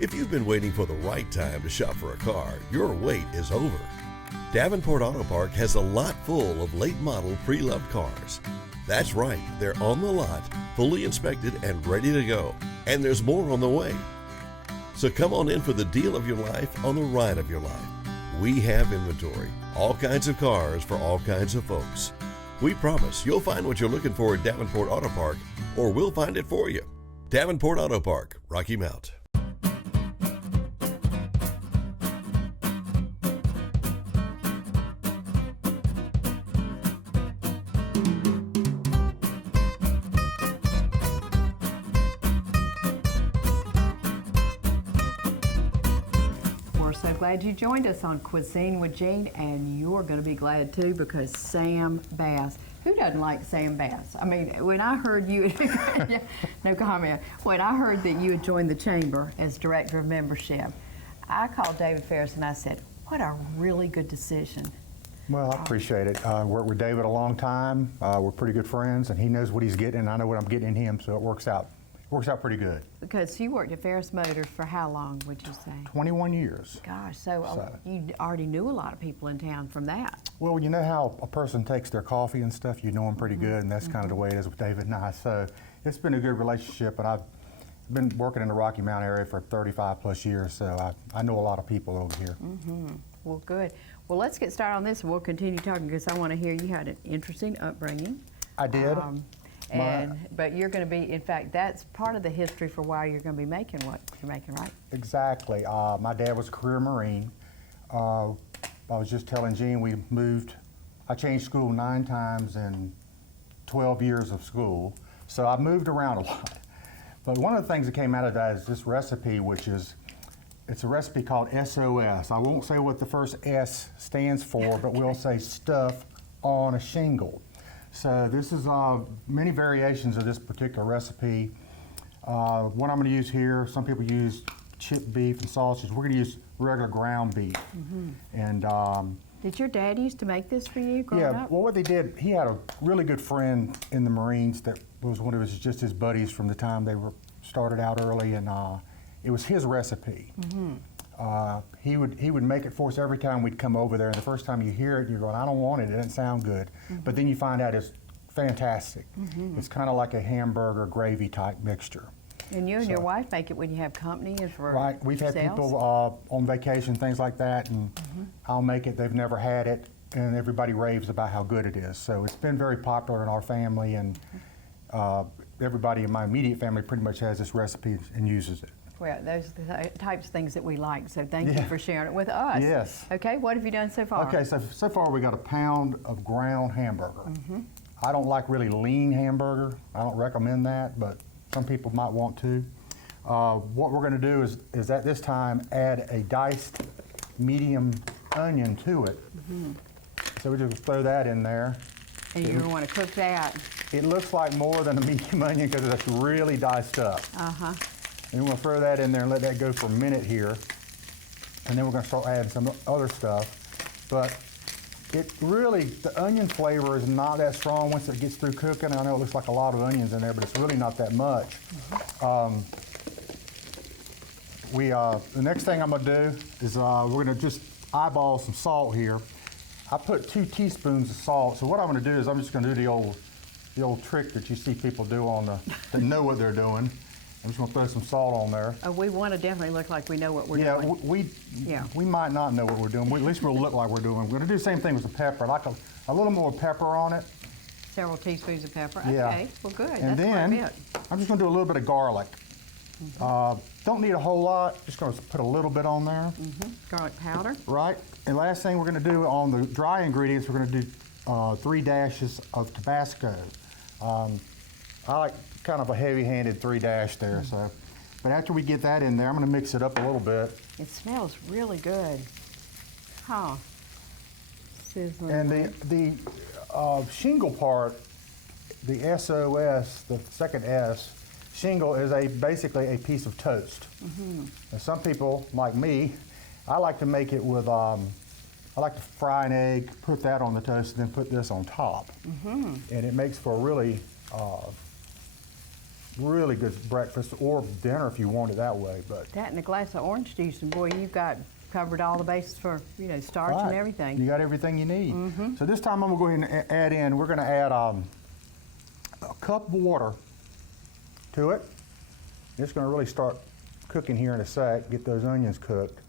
If you've been waiting for the right time to shop for a car, your wait is over. Davenport Auto Park has a lot full of late model pre-loved cars. That's right, they're on the lot, fully inspected and ready to go. And there's more on the way. So come on in for the deal of your life on the ride of your life. We have inventory, all kinds of cars for all kinds of folks. We promise you'll find what you're looking for at Davenport Auto Park, or we'll find it for you. Davenport Auto Park, Rocky Mount. So glad you joined us on Cuisine with Jean, and you're going to be glad too because Sam Bass. Who doesn't like Sam Bass? I mean, when I heard you, no comment. When I heard that you had joined the chamber as director of membership, I called David Ferris and I said, "What a really good decision." Well, I appreciate it. I worked with David a long time. We're pretty good friends, and he knows what he's getting, and I know what I'm getting in him, so it works out. Works out pretty good. Because you worked at Ferris Motors for how long, would you say? 21 years. Gosh, so you already knew a lot of people in town from that. Well, you know how a person takes their coffee and stuff, you know them pretty good, and that's kind of the way it is with David and I. So it's been a good relationship, and I've been working in the Rocky Mountain area for 35 plus years, so I know a lot of people over here. Well, good. Well, let's get started on this, and we'll continue talking because I want to hear you had an interesting upbringing. I did. But you're going to be, in fact, that's part of the history for why you're going to be making what you're making, right? Exactly. My dad was a career Marine. I was just telling Jean we moved. I changed school 9 times in 12 years of school, so I moved around a lot. But one of the things that came out of that is this recipe, which is, it's a recipe called SOS. I won't say what the first S stands for, but we'll say stuff on a shingle. So this is many variations of this particular recipe. What I'm going to use here, some people use chipped beef and sausage. We're going to use regular ground beef. And did your dad used to make this for you growing up? Yeah, well what they did, he had a really good friend in the Marines that was one of just his buddies from the time they were started out early, and it was his recipe. He would make it for us every time we'd come over there, and the first time you hear it, you're going, I don't want it, it doesn't sound good. But then you find out it's fantastic. It's kind of like a hamburger gravy type mixture. And you and your wife make it when you have company as for Right, we've had sales? people on vacation, things like that, and I'll make it, they've never had it, and everybody raves about how good it is. So it's been very popular in our family, and everybody in my immediate family pretty much has this recipe and uses it. Well, those are the types of things that we like, so thank you for sharing it with us. Yes. Okay, what have you done so far? Okay, so far we got a pound of ground hamburger. I don't like really lean hamburger. I don't recommend that, but some people might want to. What we're going to do is at this time add a diced medium onion to it. So we just throw that in there. And you're going to want to cook that. It looks like more than a medium onion because it's really diced up. And we're going to throw that in there and let that go for a minute here. And then we're going to start adding some other stuff. But it really, the onion flavor is not that strong once it gets through cooking. I know it looks like a lot of onions in there, but it's really not that much. The next thing I'm going to do is we're going to just eyeball some salt here. I put 2 teaspoons of salt. So what I'm going to do is I'm just going to do the old trick that you see people do that know what they're doing. I'm just going to throw some salt on there. We want to definitely look like we know what we're doing. We might not know what we're doing. At least we'll look like we're doing. We're going to do the same thing with the pepper, like a little more pepper on it. Several teaspoons of pepper. Yeah. Okay, well good. And that's quite a then bit. I'm just going to do a little bit of garlic. Don't need a whole lot. Just going to put a little bit on there. Garlic powder. Right. And last thing we're going to do on the dry ingredients, we're going to do 3 dashes of Tabasco. I like kind of a heavy-handed 3 dash there. So, but after we get that in there, I'm going to mix it up a little bit. It smells really good. Huh. Sizzling. And the shingle part, the SOS, the second S, shingle is basically a piece of toast. And some people, like me, I like to make it with, I like to fry an egg, put that on the toast, and then put this on top. And it makes for a really really good breakfast or dinner if you want it that way. But That and a glass of orange juice, and boy, you've got covered all the bases for, starch and everything. You got everything you need. So this time I'm going to go ahead and add in, we're going to add a cup of water to it. It's going to really start cooking here in a sec, get those onions cooked.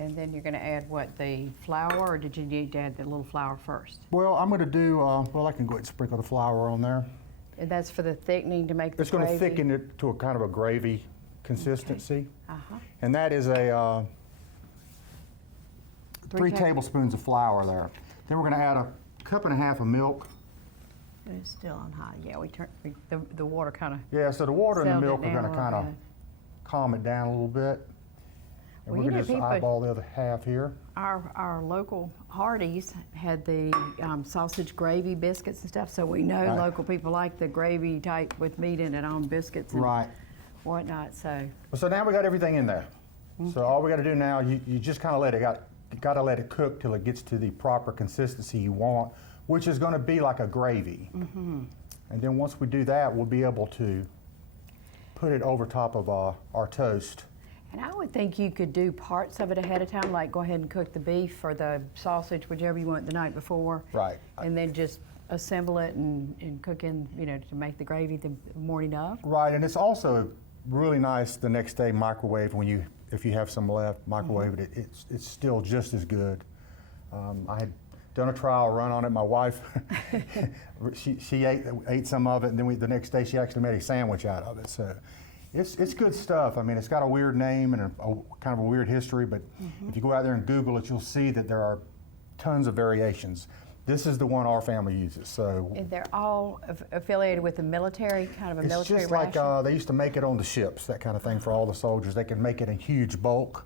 And then you're going to add what, the flour, or did you need to add the little flour first? Well, I'm going to do, well, I can go ahead and sprinkle the flour on there. And that's for the thickening to make the It's gravy? going to thicken it to a kind of a gravy consistency. Uh-huh. And that is a 3 tablespoons of flour there. Then we're going to add a cup and a half of milk. It's still on high. Yeah, the water kind of. Yeah, so the water and the Settled it milk are down going a to little kind of bit. calm it down a little bit. And Well, we're going to just people- eyeball the other half here. Our local Hardee's had the sausage gravy biscuits and stuff, so we know Right. local people like the gravy type with meat in it on biscuits and Right. whatnot. So So now we got everything in there. So all we got to do now, you just kind of got to let it cook till it gets to the proper consistency you want, which is going to be like a gravy. And then once we do that, we'll be able to put it over top of our toast. And I would think you could do parts of it ahead of time, like go ahead and cook the beef or the sausage, whichever you want the night before. Right. And then just assemble it and cook in, to make the gravy the morning of. Right, and it's also really nice the next day microwave if you have some left, microwave it. It's still just as good. I had done a trial run on it. My wife, she ate some of it, and then the next day she actually made a sandwich out of it. So it's good stuff. I mean, it's got a weird name and a kind of a weird history, but if you go out there and Google it, you'll see that there are tons of variations. This is the one our family uses. So And they're all affiliated with the military, kind of a it's military just ration? like they used to make it on the ships, that kind of thing for all the soldiers. They can make it in huge bulk.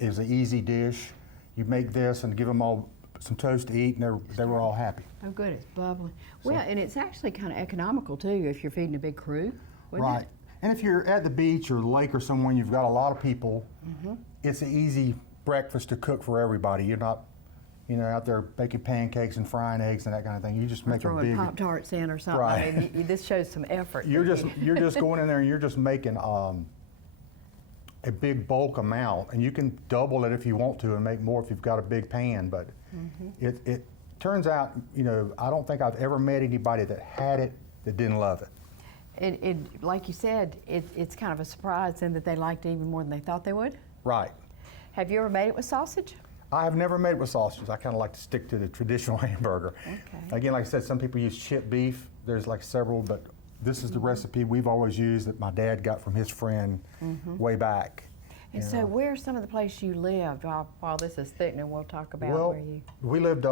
It's an easy dish. You make this and give them all some toast to eat, and they were all happy. Oh, good, it's bubbly. Well, and it's actually kind of economical too if you're feeding a big crew, wouldn't Right. it? And if you're at the beach or the lake or somewhere, you've got a lot of people, it's an easy breakfast to cook for everybody. You're not, out there baking pancakes and frying eggs and that kind of thing. You just make a Throwing big. Pop-Tarts in or something. Right. I mean, this shows some effort. You're just going in there and you're just making a big bulk amount, and you can double it if you want to and make more if you've got a big pan. But it turns out, I don't think I've ever met anybody that had it that didn't love it. It like you said, it's kind of a surprise in that they liked it even more than they thought they would. Right. Have you ever made it with sausage? I have never made it with sausages. I kind of like to stick to the traditional hamburger. Okay. Again, like I said, some people use chipped beef. There's like several, but this is the recipe we've always used that my dad got from his friend way back. And so where's some of the places you lived while this is thickening? We'll talk about Well, where you... we lived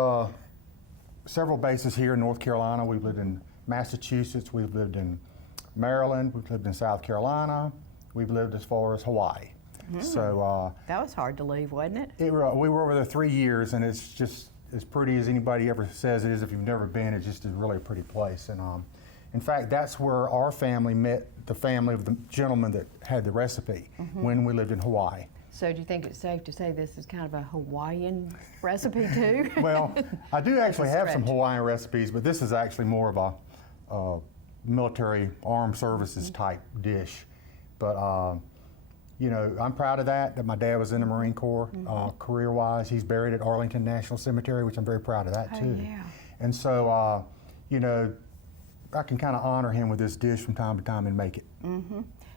several bases here in North Carolina. We've lived in Massachusetts. We've lived in Maryland. We've lived in South Carolina. We've lived as far as Hawaii. So That was hard to leave, wasn't it? we were over there 3 years, and it's just as pretty as anybody ever says it is. If you've never been, it's just a really pretty place. And in fact, that's where our family met the family of the gentleman that had the recipe when we lived in Hawaii. So do you think it's safe to say this is kind of a Hawaiian recipe too? Well, I do actually have some stretch. Hawaiian recipes, but this is actually more of a military armed services type dish. But I'm proud of that my dad was in the Marine Corps career-wise. He's buried at Arlington National Cemetery, which I'm very proud of that too. Yeah. And so, I can kind of honor him with this dish from time to time and make it.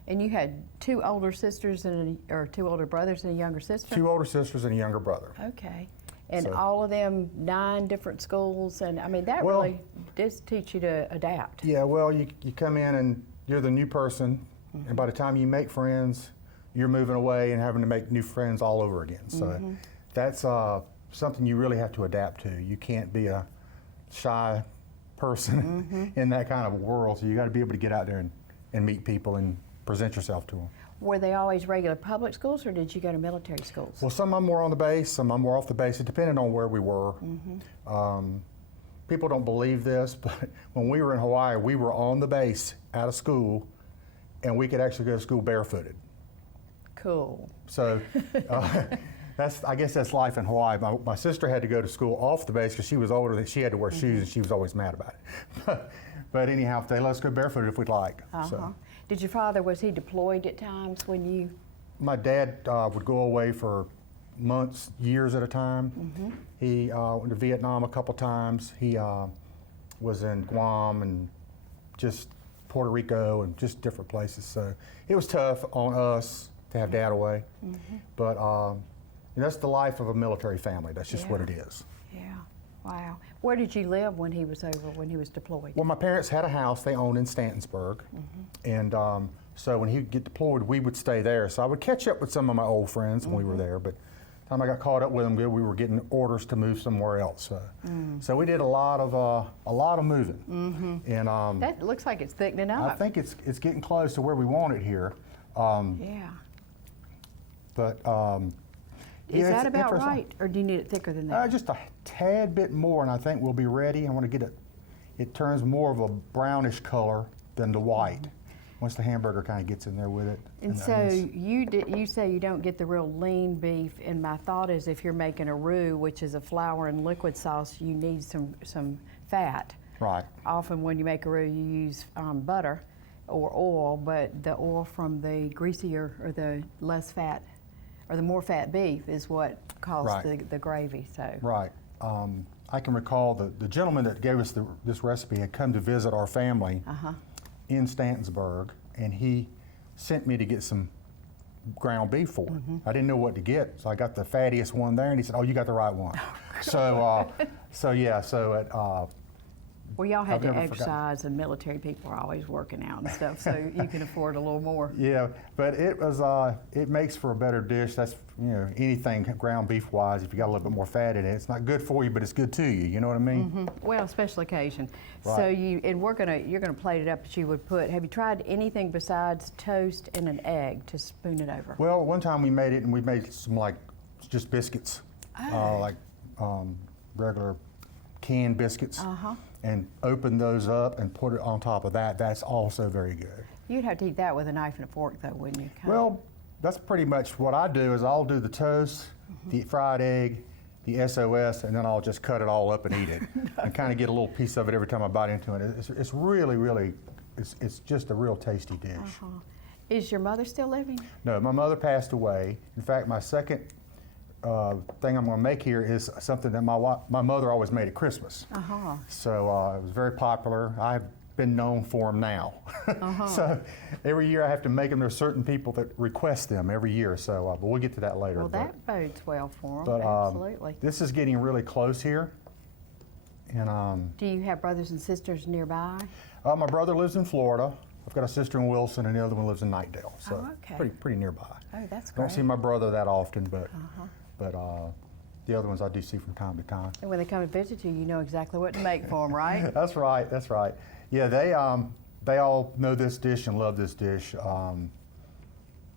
And you had two older sisters or two older brothers and a younger sister? 2 older sisters and a younger brother. Okay. And So- all of them 9 different schools, and I mean that Well- really does teach you to adapt. Yeah, well, you come in and you're the new person, and by the time you make friends, you're moving away and having to make new friends all over again. So that's something you really have to adapt to. You can't be a shy person in that kind of a world, so you got to be able to get out there and meet people and present yourself to them. Were they always regular public schools, or did you go to military schools? Well, some of them were on the base, some of them were off the base. It depended on where we were. People don't believe this, but when we were in Hawaii, we were on the base out of school, and we could actually go to school barefooted. Cool. So I guess that's life in Hawaii. My sister had to go to school off the base because she was older and she had to wear shoes, and she was always mad about it. But anyhow, they let us go barefooted if we'd like. So. Did your father, was he deployed at times when you? My dad would go away for months, years at a time. He went to Vietnam a couple times. He was in Guam and just Puerto Rico and just different places. So it was tough on us to have Dad away. But that's the life of a military family. That's just what it is. Yeah. Wow. Where did you live when he was deployed? Well, my parents had a house they owned in Stantonsburg. And so when he would get deployed, we would stay there. So I would catch up with some of my old friends when we were there. But the time I got caught up with them, we were getting orders to move somewhere else. So we did a lot of moving. And That looks like it's thickening up. I think it's getting close to where we want it here. Yeah. But Is yeah, that it's about interesting. right, or do you need it thicker than that? Just a tad bit more, and I think we'll be ready. I want to get it. It turns more of a brownish color than the white once the hamburger kind of gets in there with it. And so you say you don't get the real lean beef, and my thought is if you're making a roux, which is a flour and liquid sauce, you need some fat. Right. Often when you make a roux, you use butter or oil, but the oil from the greasier or the less fat or the more fat beef is what caused the gravy. So Right. I can recall the gentleman that gave us this recipe had come to visit our family in Stantonsburg, and he sent me to get some ground beef for it. I didn't know what to get, so I got the fattiest one there, and he said, "Oh, you got the right one." So well, y'all had I've to never exercise, and military people are always working out and stuff, so you can afford a little more. Yeah, but it makes for a better dish. That's, anything ground beef wise, if you got a little bit more fat in it, it's not good for you, but it's good to you. You know what I mean? Well, special occasion. Right. So you're gonna plate it up, but you would have you tried anything besides toast and an egg to spoon it over? Well, one time we made it, and we made some just biscuits, regular canned biscuits, and opened those up and put it on top of that. That's also very good. You'd have to eat that with a knife and a fork, though, wouldn't you? Well, that's pretty much what I do. Is I'll do the toast, the fried egg, the SOS, and then I'll just cut it all up and eat it, and kind of get a little piece of it every time I bite into it. It's really, really, it's just a real tasty dish. Is your mother still living? No, my mother passed away. In fact, my second thing I'm going to make here is something that my mother always made at Christmas. So it was very popular. I've been known for them now. So every year I have to make them. There's certain people that request them every year. So, but we'll get to that later. Well, that bodes well for them. But absolutely. This is getting really close here. And do you have brothers and sisters nearby? my brother lives in Florida. I've got a sister in Wilson, and the other one lives in Nightdale. So pretty nearby. Oh, that's great. Don't see my brother that often, but the other ones I do see from time to time. And when they come to visit you, you know exactly what to make for them, right? That's right. That's right. Yeah, they all know this dish and love this dish.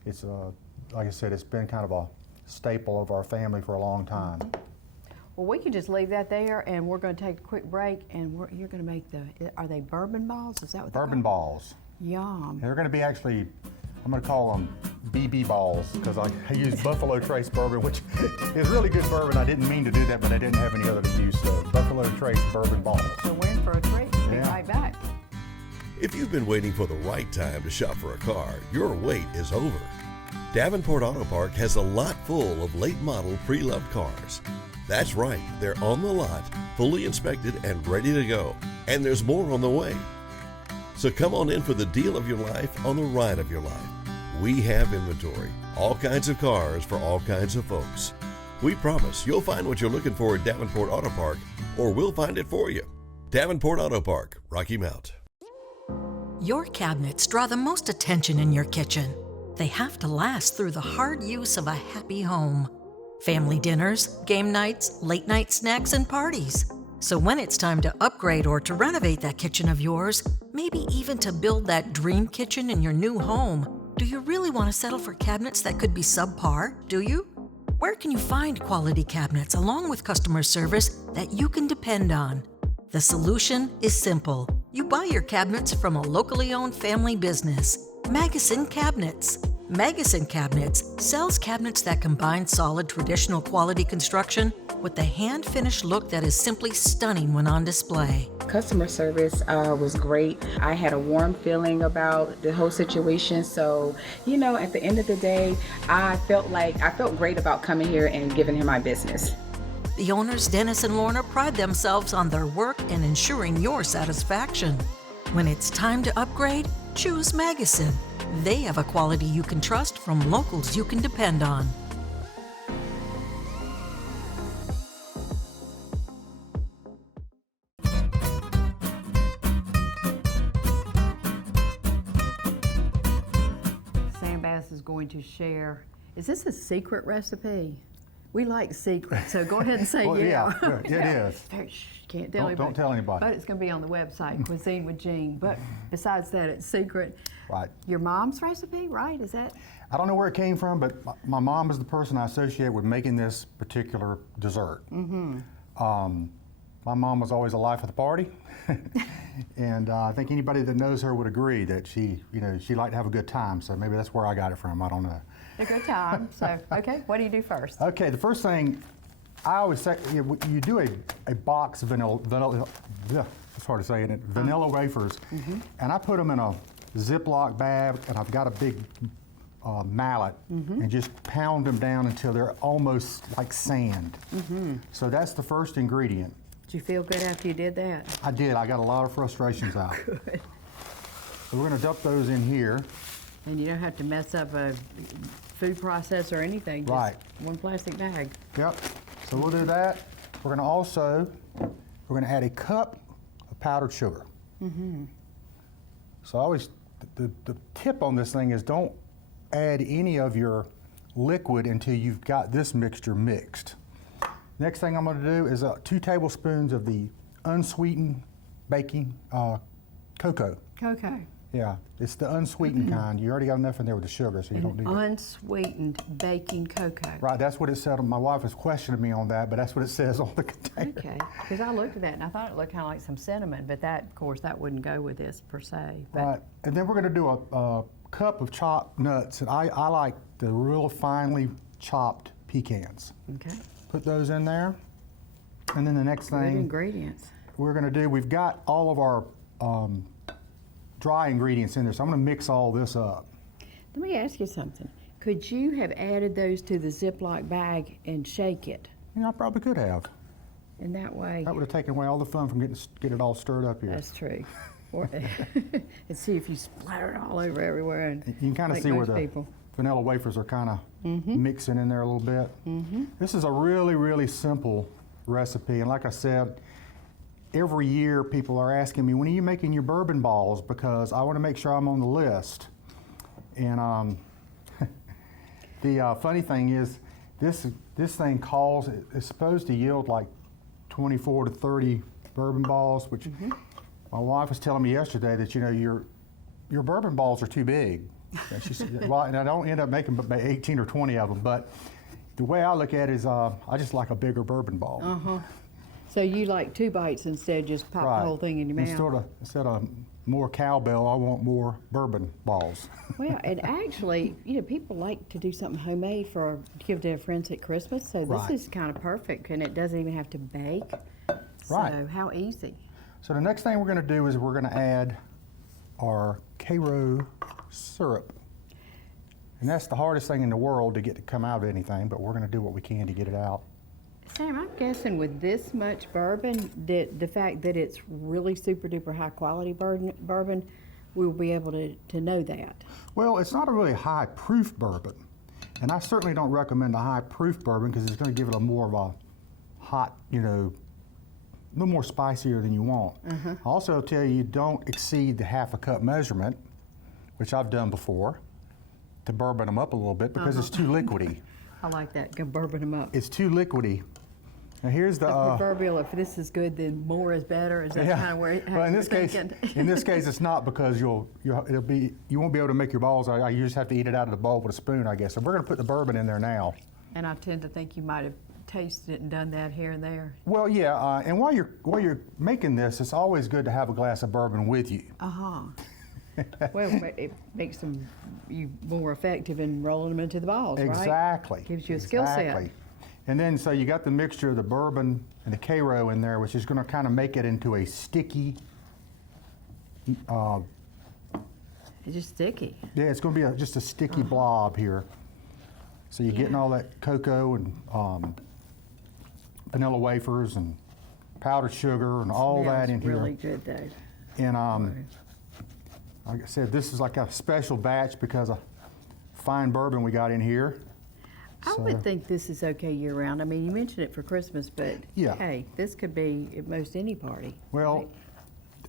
It's like I said, it's been kind of a staple of our family for a long time. Well, we can just leave that there, and we're going to take a quick break, and you're going to make are they bourbon balls? Is that what they're Bourbon called? balls. Yum. They're going to be actually, I'm going to call them BB balls, because I use Buffalo Trace bourbon, which is really good bourbon. I didn't mean to do that, but I didn't have any other use, so Buffalo Trace bourbon balls. So we're in for a treat. We'll be right back. If you've been waiting for the right time to shop for a car, your wait is over. Davenport Auto Park has a lot full of late model pre-loved cars. That's right, they're on the lot, fully inspected and ready to go. And there's more on the way. So come on in for the deal of your life on the ride of your life. We have inventory, all kinds of cars for all kinds of folks. We promise you'll find what you're looking for at Davenport Auto Park, or we'll find it for you. Davenport Auto Park, Rocky Mount. Your cabinets draw the most attention in your kitchen. They have to last through the hard use of a happy home. Family dinners, game nights, late night snacks, and parties. So when it's time to upgrade or to renovate that kitchen of yours, maybe even to build that dream kitchen in your new home, do you really want to settle for cabinets that could be subpar, do you? Where can you find quality cabinets along with customer service that you can depend on? The solution is simple. You buy your cabinets from a locally owned family business, Magazine Cabinets. Magazine Cabinets sells cabinets that combine solid traditional quality construction with the hand-finished look that is simply stunning when on display. Customer service was great. I had a warm feeling about the whole situation. So, at the end of the day, I felt great about coming here and giving him my business. The owners, Dennis and Lorna, pride themselves on their work and ensuring your satisfaction. When it's time to upgrade, choose Magazine. They have a quality you can trust from locals you can depend on. Sam Bass is going to share. Is this a secret recipe? We like secrets, so go ahead and say Well, yeah. It is. Shh, can't tell anybody. Don't tell anybody. But it's going to be on the website, Cuisine with Jean. But besides that, it's secret. Right. Your mom's recipe, right? Is that? I don't know where it came from, but my mom is the person I associate with making this particular dessert. My mom was always the life of the party, and I think anybody that knows her would agree that she liked to have a good time. So maybe that's where I got it from. I don't know. A good time. So, okay, what do you do first? Okay, the first thing I always say, you do a box of vanilla. It's hard to say, isn't it? Vanilla wafers, and I put them in a Ziploc bag, and I've got a big mallet, and just pound them down until they're almost like sand. So that's the first ingredient. Did you feel good after you did that? I did. I got a lot of frustrations out. Good. So we're going to dump those in here. And you don't have to mess up a food process or anything. Just Right. one plastic bag. Yep. So we'll do that. We're going to add a cup of powdered sugar. So always, the tip on this thing is don't add any of your liquid until you've got this mixture mixed. Next thing I'm going to do is 2 tablespoons of the unsweetened baking cocoa. Cocoa. Yeah, it's the unsweetened kind. You already got enough in there with the sugar, so you don't need it. Unsweetened baking cocoa. Right, that's what it said. My wife was questioning me on that, but that's what it says on the container. Okay, because I looked at that and I thought it looked kind of like some cinnamon, but that, of course, that wouldn't go with this per se. But Right, and then we're going to do a cup of chopped nuts, and I like the real finely chopped pecans. Okay. Put those in there, and then the next Good thing ingredients. we're going to do, we've got all of our dry ingredients in there, so I'm going to mix all this up. Let me ask you something. Could you have added those to the Ziploc bag and shake it? I probably could have. In that way, That would have taken away all the fun from getting it all stirred up here. that's true. And see if you splatter it all over everywhere. And You can kind of like see where most the people. vanilla wafers are kind of mixing in there a little bit. This is a really, really simple recipe, and like I said, every year people are asking me, when are you making your bourbon balls? Because I want to make sure I'm on the list. And the funny thing is, this thing it's supposed to yield like 24 to 30 bourbon balls, which my wife was telling me yesterday that your bourbon balls are too big. And she said, well, and I don't end up making but 18 or 20 of them, but the way I look at it is I just like a bigger bourbon ball. So you like 2 bites instead, just pop the whole thing in your mouth? Instead of more cowbell, I want more bourbon balls. Well, and actually, people like to do something homemade to give to their friends at Christmas, so this Right. is kind of perfect, and it doesn't even have to bake. Right. So how easy. So the next thing we're going to do is we're going to add our Karo syrup. And that's the hardest thing in the world to get to come out of anything, but we're going to do what we can to get it out. Sam, I'm guessing with this much bourbon, that the fact that it's really super duper high quality bourbon, we'll be able to know that. Well, it's not a really high proof bourbon. And I certainly don't recommend a high proof bourbon because it's going to give it a more of a hot, a little more spicier than you want. I also tell you don't exceed the half a cup measurement, which I've done before, to bourbon them up a little bit because it's too liquidy. I like that, go bourbon them up. It's too liquidy. Now here's the proverbial, if this is good, then more is better. Is that kind of where well, in you're this case, thinking? in this case, it's not because you won't be able to make your balls. You just have to eat it out of the bowl with a spoon, I guess. So we're going to put the bourbon in there now. And I tend to think you might have tasted it and done that here and there. Well, yeah, and while you're making this, it's always good to have a glass of bourbon with you. Well, but it makes you more effective in rolling them into the balls, right? Exactly. Gives you a skill set. Exactly. And then, so you got the mixture of the bourbon and the Cairo in there, which is going to kind of make it into a sticky. It's just sticky. Yeah, it's going to be just a sticky blob here. So you're getting all that cocoa and vanilla wafers and powdered sugar and all that in really here. good though. And like I said, this is like a special batch because of fine bourbon we got in here. I So- would think this is okay year round. I mean, you mentioned it for Christmas, but Yeah. hey, this could be at most any party. Well, right?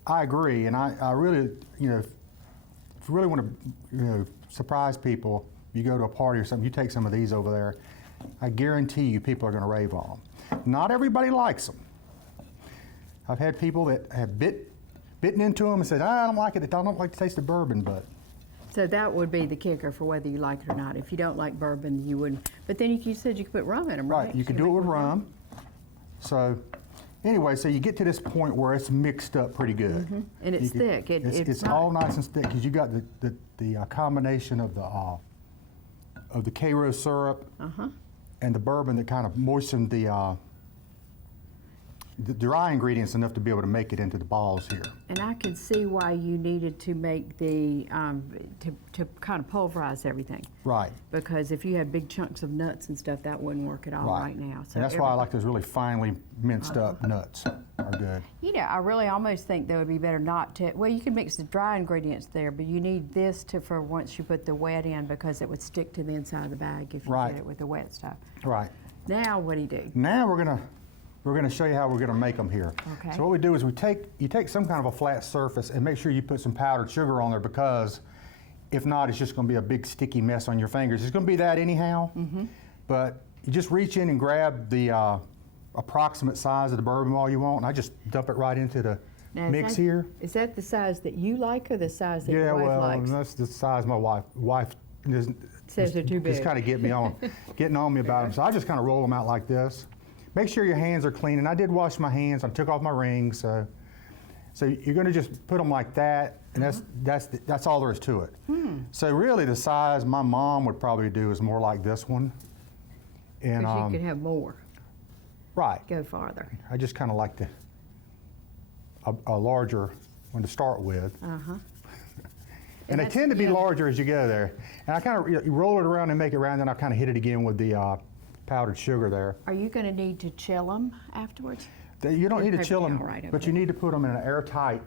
I agree, and I really, if you really want to, surprise people, you go to a party or something, you take some of these over there, I guarantee you people are going to rave on them. Not everybody likes them. I've had people that have bitten into them and said, I don't like it, I don't like the taste of bourbon, but So that would be the kicker for whether you like it or not. If you don't like bourbon, you wouldn't. But then you said you could put rum in them, right? right, you can do it with rum. So anyway, so you get to this point where it's mixed up pretty good. And it's thick. It's not- all nice and thick because you got the combination of the Cairo syrup and the bourbon that kind of moistened the dry ingredients enough to be able to make it into the balls here. And I could see why you needed to make the to kind of pulverize everything. Right. Because if you had big chunks of nuts and stuff, that wouldn't work at all right now. So and that's why I everything- like those really finely minced up nuts. Are good. You know, I really almost think that would be better not to. Well, you can mix the dry ingredients there, but you need this for once you put the wet in because it would stick to the inside of the bag if you Right. did it with the wet stuff. Right. Now, what do you do? Now we're gonna show you how we're gonna make them here. Okay. So what we do is you take some kind of a flat surface and make sure you put some powdered sugar on there because if not, it's just gonna be a big sticky mess on your fingers. It's gonna be that anyhow. But you just reach in and grab the approximate size of the bourbon ball you want, and I just dump it right into the Now, is mix that- here. Is that the size that you like or the size that Yeah, your wife well, likes? that's the size my wife Says they're too big. Just kind of getting on me about them. So I just kind of roll them out like this. Make sure your hands are clean, and I did wash my hands. I took off my rings, so you're going to just put them like that, and that's all there is to it. So really, the size my mom would probably do is more like this one. And Because you could have more, right, go farther. I just kind of like a larger one to start with. And they that's- tend to be yeah. larger as you go there. And I kind of you roll it around and make it round, then I kind of hit it again with the powdered sugar there. Are you going to need to chill them afterwards? You don't need to Paper chill them, towel, right, but okay. you need to put them in an airtight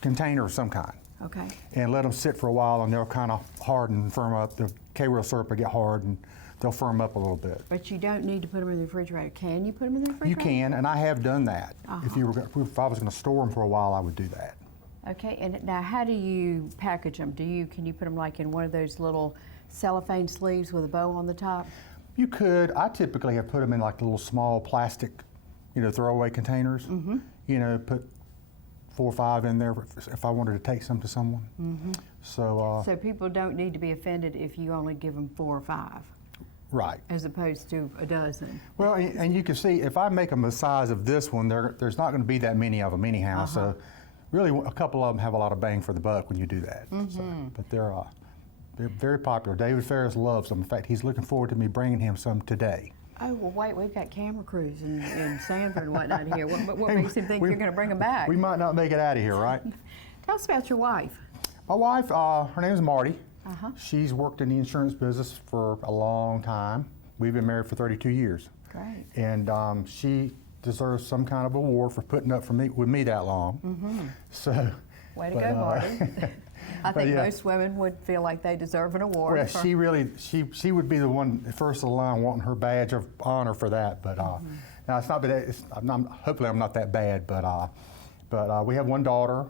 container of some kind Okay. and let them sit for a while, and they'll kind of harden and firm up. The Cairo syrup will get hard and they'll firm up a little bit. But you don't need to put them in the refrigerator. Can you put them in the refrigerator? You can, and I have done that. If I was going to store them for a while, I would do that. Okay, and now how do you package them? Can you put them like in one of those little cellophane sleeves with a bow on the top? You could. I typically have put them in like little small plastic, throwaway containers. Put 4 or 5 in there if I wanted to take some to someone. So people don't need to be offended if you only give them 4 or 5, right. as opposed to a dozen. Well, and you can see if I make them the size of this one, there's not going to be that many of them anyhow. So really, a couple of them have a lot of bang for the buck when you do that. But they're very popular. David Ferris loves them. In fact, he's looking forward to me bringing him some today. Oh, well, wait, we've got camera crews in Sanford and whatnot here. What makes him think you're going to bring them back? We might not make it out of here, right? Tell us about your wife. My wife, her name is Marty. She's worked in the insurance business for a long time. We've been married for 32 years. Great. And she deserves some kind of award for putting up with me that long. So, Way to go, Marty. I think yeah. most women would feel like they deserve an award. well, for- she would be the one first of the line wanting her badge of honor for that. But now it's not that hopefully I'm not that bad. But we have one daughter,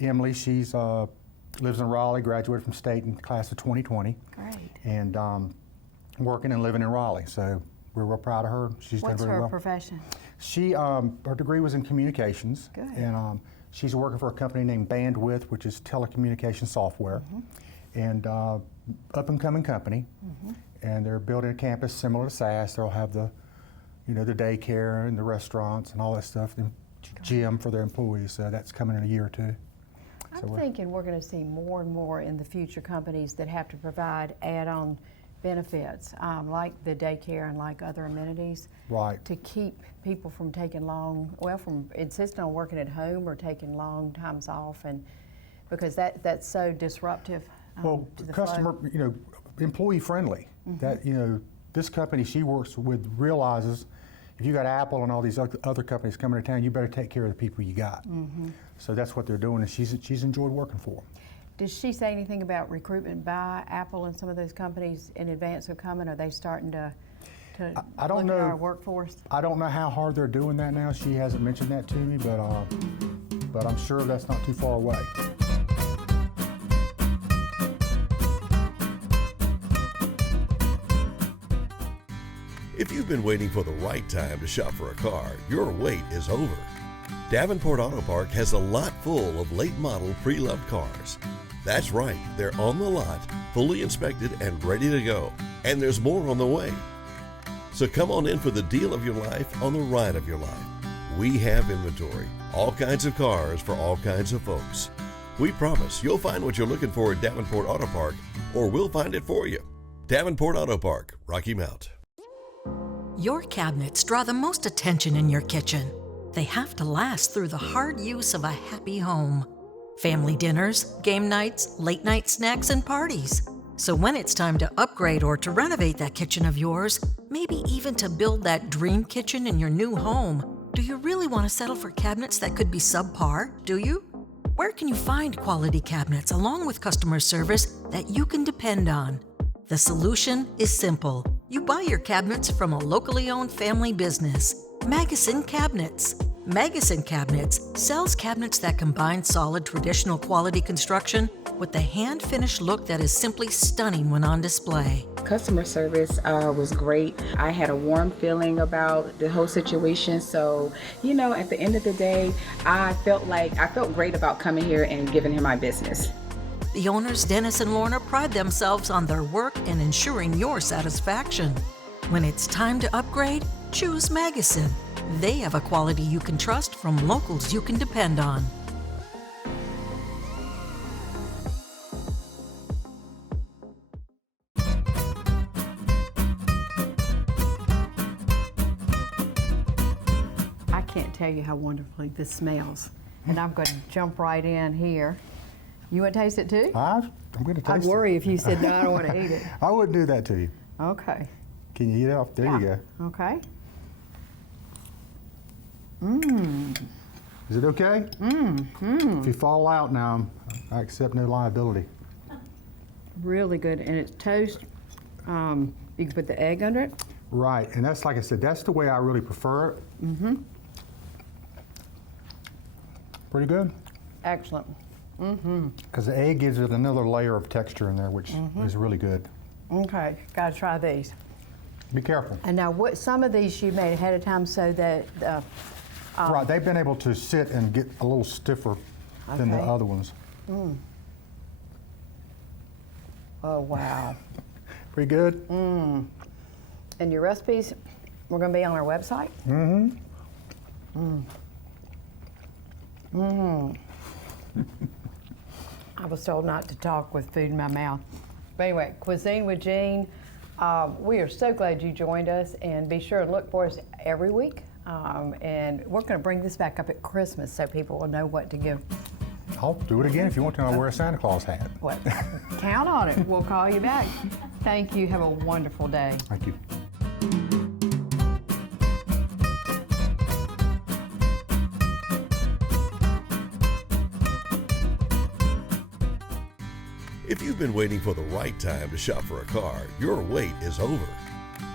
Emily. She's lives in Raleigh, graduated from state in the class of 2020. Great. And working and living in Raleigh. So we're real proud of her. She's What's done very her well. profession? She her degree was in communications. Good. And she's working for a company named Bandwidth, which is telecommunication software, and up and coming company. And they're building a campus similar to SAS. They'll have the daycare and the restaurants and all that stuff, the gym for their employees. So that's coming in a year or two. I'm thinking we're going to see more and more in the future companies that have to provide add-on benefits, like the daycare and like other amenities. Right. To keep people from taking from insisting on working at home or taking long times off, and because that's so disruptive to the customer, flow. Employee friendly. That, this company she works with realizes if you got Apple and all these other companies coming to town, you better take care of the people you got. So that's what they're doing, and she's enjoyed working for them. Did she say anything about recruitment by Apple and some of those companies in advance of coming? Are they starting to I don't look know. at our workforce? I don't know how hard they're doing that now. She hasn't mentioned that to me, but I'm sure that's not too far away. If you've been waiting for the right time to shop for a car, your wait is over. Davenport Auto Park has a lot full of late model pre-loved cars. That's right, they're on the lot, fully inspected and ready to go. And there's more on the way. So come on in for the deal of your life on the ride of your life. We have inventory, all kinds of cars for all kinds of folks. We promise you'll find what you're looking for at Davenport Auto Park, or we'll find it for you. Davenport Auto Park, Rocky Mount. Your cabinets draw the most attention in your kitchen. They have to last through the hard use of a happy home. Family dinners, game nights, late night snacks, and parties. So when it's time to upgrade or to renovate that kitchen of yours, maybe even to build that dream kitchen in your new home, do you really want to settle for cabinets that could be subpar, do you? Where can you find quality cabinets along with customer service that you can depend on? The solution is simple. You buy your cabinets from a locally owned family business, Magazine Cabinets. Magazine Cabinets sells cabinets that combine solid traditional quality construction with the hand-finished look that is simply stunning when on display. Customer service was great. I had a warm feeling about the whole situation. So, at the end of the day, I felt great about coming here and giving him my business. The owners, Dennis and Lorna, pride themselves on their work and ensuring your satisfaction. When it's time to upgrade, choose Magazine. They have a quality you can trust from locals you can depend on. I can't tell you how wonderfully this smells. And I'm going to jump right in here. You want to taste it too? I'm going to taste I'd worry if you said, no, I don't want to eat it. I wouldn't do that to you. Okay. Can you eat it off? There you go. Okay. Is it okay? If you fall out now, I accept no liability. Really good. And it's toast. You can put the egg under it. Right, and that's, like I said, that's the way I really prefer it. Pretty good. Excellent. Because the egg gives it another layer of texture in there, which is really good. Okay, gotta try these. Be careful. And now, some of these you made ahead of time so that Right, they've been able to sit and get a little stiffer than the Okay. other ones. oh wow. Pretty good? And your recipes, we're gonna be on our website. I was told not to talk with food in my mouth. But anyway, Cuisine with Jean. We are so glad you joined us, and be sure to look for us every week. And we're going to bring this back up at Christmas so people will know what to give. I'll do it again if you want to. I'll wear a Santa Claus hat. What? Count on it. We'll call you back. Thank you. Have a wonderful day. Thank you. If you've been waiting for the right time to shop for a car, your wait is over.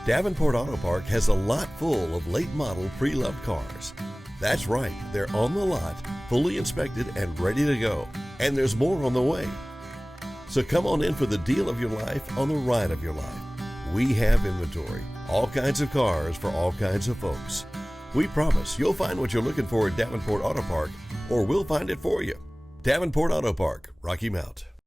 Davenport Auto Park has a lot full of late model pre-loved cars. That's right, they're on the lot, fully inspected and ready to go. And there's more on the way. So come on in for the deal of your life on the ride of your life. We have inventory, all kinds of cars for all kinds of folks. We promise you'll find what you're looking for at Davenport Auto Park, or we'll find it for you. Davenport Auto Park, Rocky Mount.